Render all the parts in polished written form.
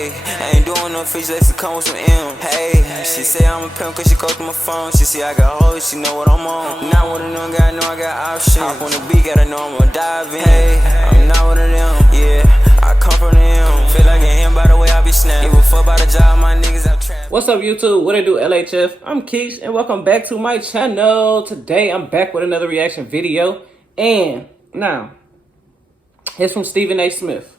Hey, I ain't doing no fish, let's come with some M. Hey, she say I'm a pimp cause she go through my phone. She see I got hoes, she know what I'm on. Not one of them guys, know I got options. Hop on the beat, gotta know I'm gonna dive in. Hey, I'm not one of them, yeah, I come from them. Feel like an M by the way I be snapping. Give a fuck about the job, my niggas out trapping. What's up, YouTube? What it do, LHF? I'm Kisha, and welcome back to my channel. Today, I'm back with another reaction video. And now, it's from Stephen A. Smith.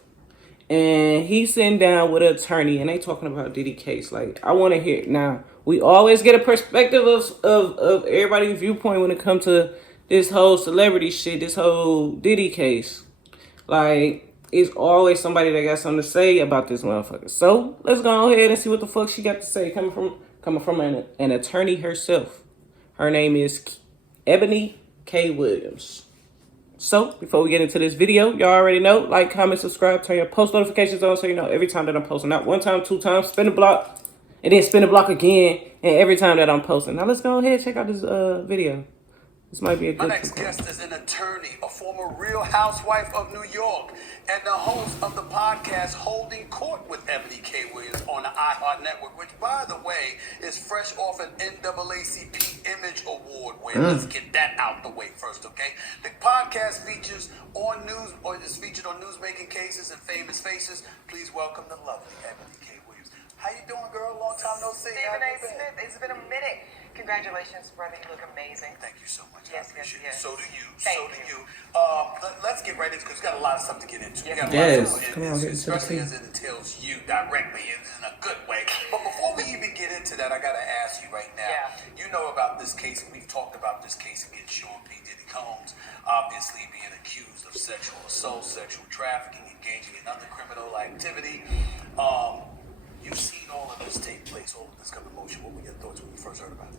And he's sitting down with an attorney, and they talking about Diddy case. Like, I want to hear it. Now, we always get a perspective of everybody's viewpoint when it comes to this whole celebrity shit, this whole Diddy case. Like, it's always somebody that got something to say about this motherfucker. So, let's go ahead and see what the fuck she got to say. Coming from an attorney herself. Her name is Ebony K. Williams. So, before we get into this video, y'all already know, like, comment, subscribe, turn your post notifications on so you know every time that I'm posting. Not one time, two times, spin the block, and then spin the block again, and every time that I'm posting. Now, let's go ahead and check out this video. This might be a good one. My next guest is an attorney, a former Real Housewife of New York, and the host of the podcast Holding Court with Ebony K. Williams on the iHeart Network, which, by the way, is fresh off an NAACP Image Award win. Let's get that out the way first, okay? The podcast features on news, or is featured on newsmaking cases and famous faces. Please welcome the lovely Ebony K. Williams. How you doing, girl? Long time no see. Stephen A. Smith, it's been a minute. Congratulations, brother. You look amazing. Thank you so much. Yes, I appreciate yes. it. So do you. Thank so do you. you. Let's get right into it because we got a lot of stuff to get into. Yes. We got a lot Yes. of Come on, get into the especially scene. as it entails you directly in a good way. But before we even get into that, I got to ask you right now. Yeah. You know about this case. We've talked about this case against Sean P. Diddy Combs, obviously being accused of sexual assault, sexual trafficking, engaging in other criminal activity. You've seen all of this take place, all of this come to motion. What were your thoughts when you first heard about it?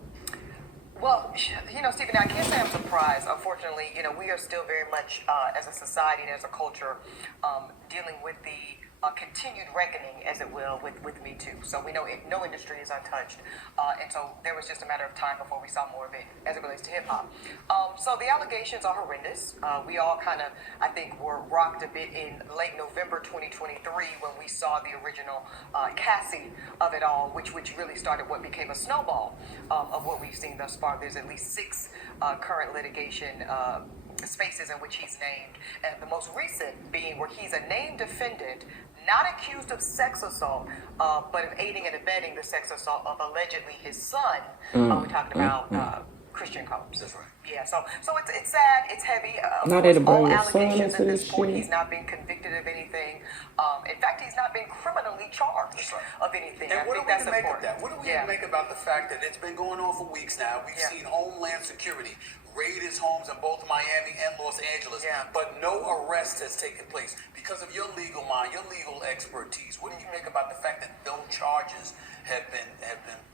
Well, you know, Stephen, I can't say I'm surprised. Unfortunately, you know, we are still very much, as a society and as a culture, dealing with the continued reckoning, as it will, with Me Too. So we know no industry is untouched. And so there was just a matter of time before we saw more of it as it relates to hip-hop. So the allegations are horrendous. We all kind of, I think, were rocked a bit in late November 2023 when we saw the original Cassie of it all, which really started what became a snowball of what we've seen thus far. There's at least 6 current litigation spaces in which he's named, and the most recent being where he's a named defendant, not accused of sex assault, but of aiding and abetting the sex assault of allegedly his son. We're talking about Christian Combs. That's right. Yeah, so it's sad, it's heavy. Not able to bring all your son allegations into at this this point. shit. He's not been convicted of anything. In fact, he's not been criminally charged of anything. And what I do think we that's make of important. that? What do we make about the fact that it's been going on for weeks now? We've seen Homeland Security raid his homes in both Miami and Los Angeles, but no arrest has taken place because of your legal mind, your legal expertise. What do you make about the fact that no charges have been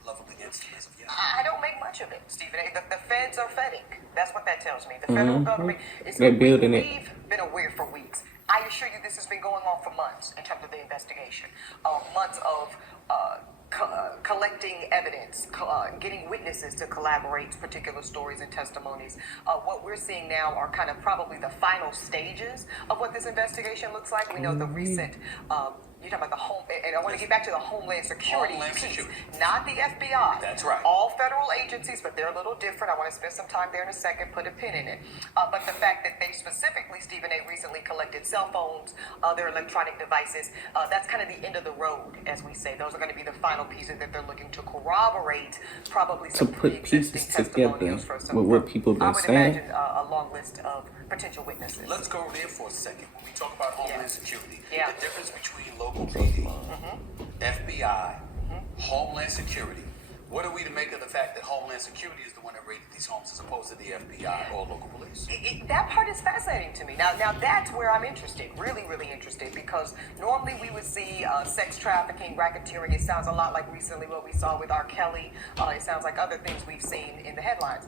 leveled against him as of yet? I don't make much of it, Stephen. The feds are fetting. That's what that tells me. The federal government is They're building it. We've been aware for weeks. I assure you this has been going on for months in terms of the investigation. Months of collecting evidence, getting witnesses to collaborate particular stories and testimonies. What we're seeing now are kind of probably the final stages of what this investigation looks like. We know the recent, you're talking about the home, and I want to get back to the Homeland Security piece, not the FBI. That's right. All federal agencies, but they're a little different. I want to spend some time there in a second, put a pin in it. But the fact that they specifically, Stephen A. recently collected cell phones, other electronic devices, that's kind of the end of the road, as we say. Those are going to be the final pieces that they're looking to corroborate, probably some put pieces together with what people been I would saying. imagine a long list of potential witnesses. Let's go there for a second. When we talk about Homeland Security, Yeah. the difference between local PD, FBI, Homeland Security. What are we to make of the fact that Homeland Security is the one that raided these homes as opposed to the FBI or local police? That part is fascinating to me. Now that's where I'm interested, really, really interested, because normally we would see sex trafficking, racketeering. It sounds a lot like recently what we saw with R. Kelly. It sounds like other things we've seen in the headlines.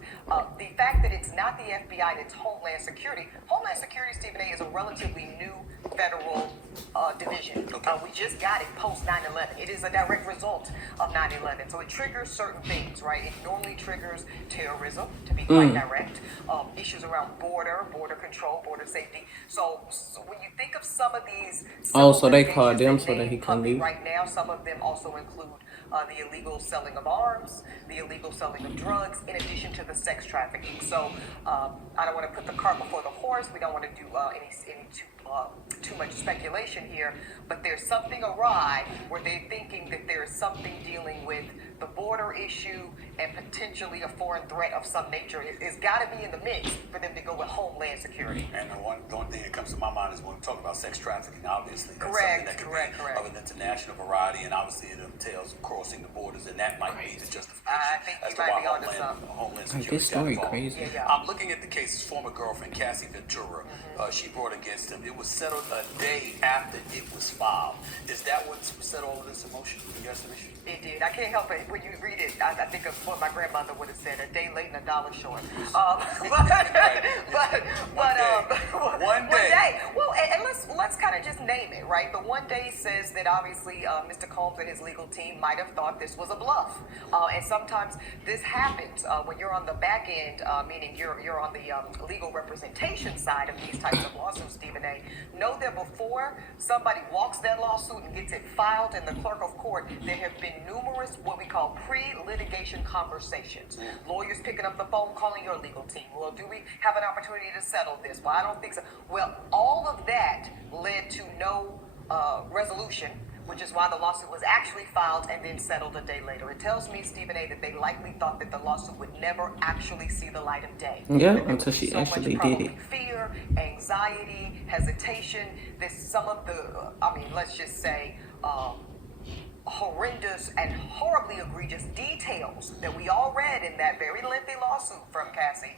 The fact that it's not the FBI and it's Homeland Security. Homeland Security, Stephen A., is a relatively new federal division. We just got it post 9/11. It is a direct result of 9/11. So it triggers certain things, right? It normally triggers terrorism, to be quite direct, issues around border control, border safety. So when you think of some of these, So they called them so that he couldn't leave. Right now, some of them also include the illegal selling of arms, the illegal selling of drugs, in addition to the sex trafficking. So I don't want to put the cart before the horse. We don't want to do too much speculation here, but there's something awry where they're thinking that there's something dealing with the border issue and potentially a foreign threat of some nature. It's got to be in the mix for them to go with homeland security. And the one thing that comes to my mind is when we talk about sex trafficking, obviously. That's Correct, something that correct. Of an international variety, and obviously it entails crossing the borders, and that might be the justification I think as you to might why be onto Homeland something. Security this story got involved. crazy. Yeah. I'm looking at the case's former girlfriend, Cassie Ventura. She brought against him. It was settled a day after it was filed. Is that what set all of this in motion? You guys finish? It did. I can't help it. When you read it, I think of what my grandmother would have said: a day late and a dollar short. One day. Well, and let's kind of just name it, right? The one day says that obviously Mr. Combs and his legal team might have thought this was a bluff, and sometimes this happens when you're on the back end, meaning you're on the legal representation side of these types of lawsuits. Stephen A. Know that before somebody walks that lawsuit and gets it filed in the clerk of court, there have been numerous what we call pre-litigation conversations. Lawyers picking up the phone, calling your legal team. Well, do we have an opportunity to settle this? Well, I don't think so. Well, all of that led to no resolution, which is why the lawsuit was actually filed and then settled a day later. It tells me, Stephen A., that they likely thought that the lawsuit would never actually see the light of day. Yeah, until she actually did it. Fear, anxiety, hesitation. There's some of the, let's just say, horrendous and horribly egregious details that we all read in that very lengthy lawsuit from Cassie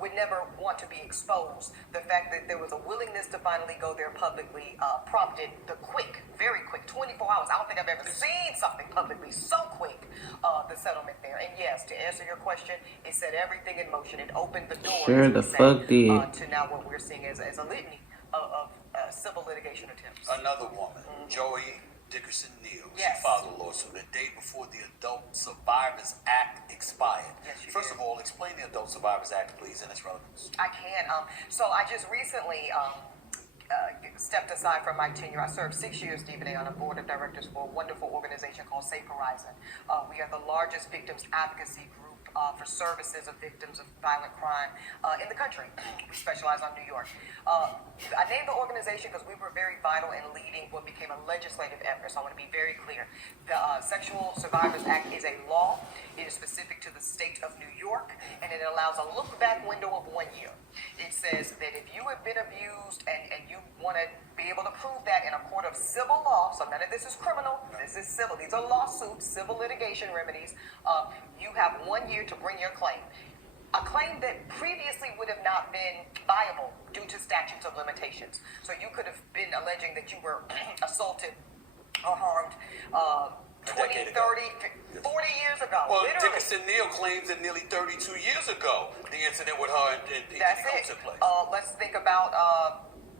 would never want to be exposed. The fact that there was a willingness to finally go there publicly prompted the very quick, 24 hours. I don't think I've ever seen something publicly so quick, the settlement there. And yes, to answer your question, it set everything in motion. It opened the door to now what we're seeing as a litany of civil litigation attempts. Another woman, Joey Dickerson Neal. Yes. She filed a lawsuit a day before the Adult Survivors Act expired. Yes, you First did. of all, explain the Adult Survivors Act, please, and its relevance. I can. So I just recently stepped aside from my tenure. I served 6 years, Stephen A., on a board of directors for a wonderful organization called Safe Horizon. We are the largest victims advocacy group for services of victims of violent crime in the country. We specialize on New York. I named the organization because we were very vital in leading what became a legislative effort. So I want to be very clear. The Sexual Survivors Act is a law. It is specific to the state of New York, and it allows a look-back window of 1 year. It says that if you have been abused and you want to be able to prove that in a court of civil law, so none of this is criminal, this is civil. These are lawsuits, civil litigation remedies. You have 1 year to bring your claim. A claim that previously would have not been viable due to statutes of limitations. So you could have been alleging that you were assaulted or harmed 20, 30, 40 years ago. Well, literally. Dickerson Neal claims that nearly 32 years ago, the incident with her and P.T. That's Combs it. took place. Let's think about,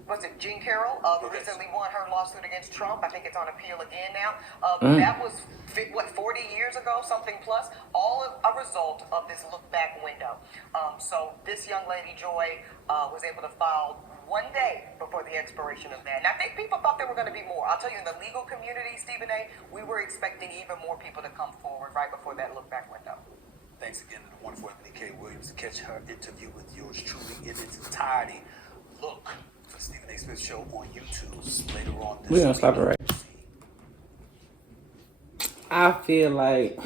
was it Jean Carroll, who recently won her lawsuit against Trump? I think it's on appeal again now. That was, 40 years ago, something plus, all of a result of this look-back window. So this young lady, Joy, was able to file 1 day before the expiration of that. And I think people thought there were going to be more. I'll tell you, in the legal community, Stephen A., we were expecting even more people to come forward right before that look-back window. Thanks again to the wonderful Ebony K. Williams. To catch her interview with yours truly in its entirety, look for Stephen A. Smith Show on YouTube later on this week. We're going to stop it right. I feel like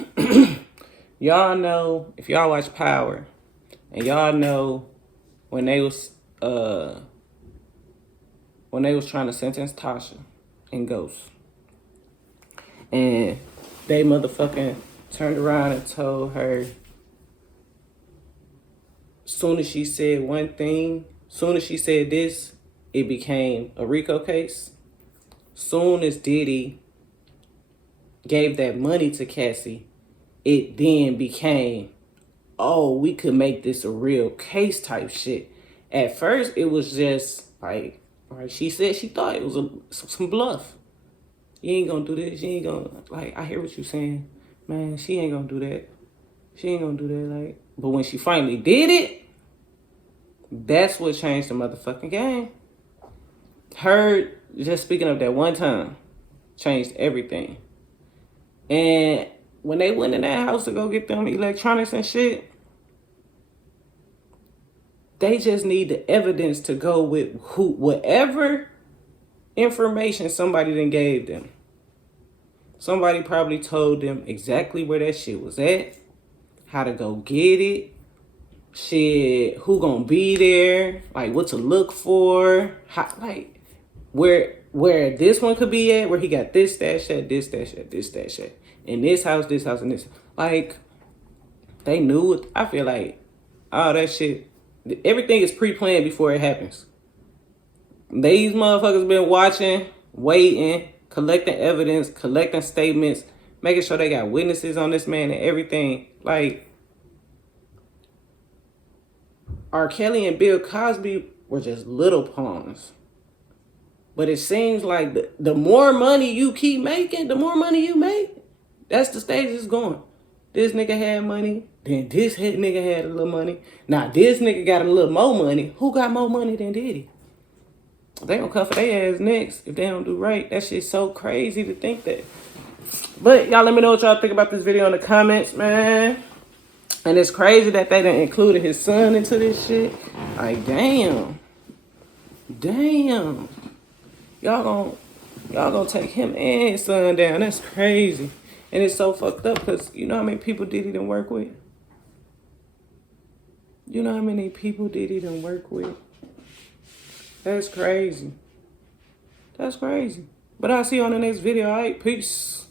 y'all know, if y'all watch Power, and y'all know when they was trying to sentence Tasha and Ghost, and they motherfucking turned around and told her, soon as she said one thing, soon as she said this, it became a RICO case. Soon as Diddy gave that money to Cassie, it then became, oh, we could make this a real case type shit. At first, it was just like, all right, she said she thought it was some bluff. You ain't gonna do this, you ain't gonna, like, I hear what you're saying, Man, she ain't gonna do that. She ain't gonna do that. Like, but when she finally did it, that's what changed the motherfucking game. Her just speaking of that one time changed everything. And when they went in that house to go get them electronics and shit, they just need the evidence to go with whatever information somebody then gave them. Somebody probably told them exactly where that shit was at, how to go get it, shit, who gonna be there, like what to look for, how, like where this one could be at, where he got this stash at, this stash at, this stash at, in this house, and this. Like, they knew it. I feel like all that shit, everything is pre-planned before it happens. These motherfuckers been watching, waiting, collecting evidence, collecting statements, making sure they got witnesses on this man and everything. Like, R. Kelly and Bill Cosby were just little pawns. But it seems like the more money you keep making, the more money you make. That's the stage it's going. This nigga had money. Then this nigga had a little money. Now this nigga got a little more money. Who got more money than Diddy? They gonna come for their ass next if they don't do right. That shit's so crazy to think that. But y'all let me know what y'all think about this video in the comments, man. And it's crazy that they done included his son into this shit. Like, damn. Damn. Y'all gonna take him and his son down. That's crazy. And it's so fucked up because you know how many people Diddy done work with? You know how many people Diddy done work with? That's crazy. That's crazy. But I'll see you on the next video, alright? Peace.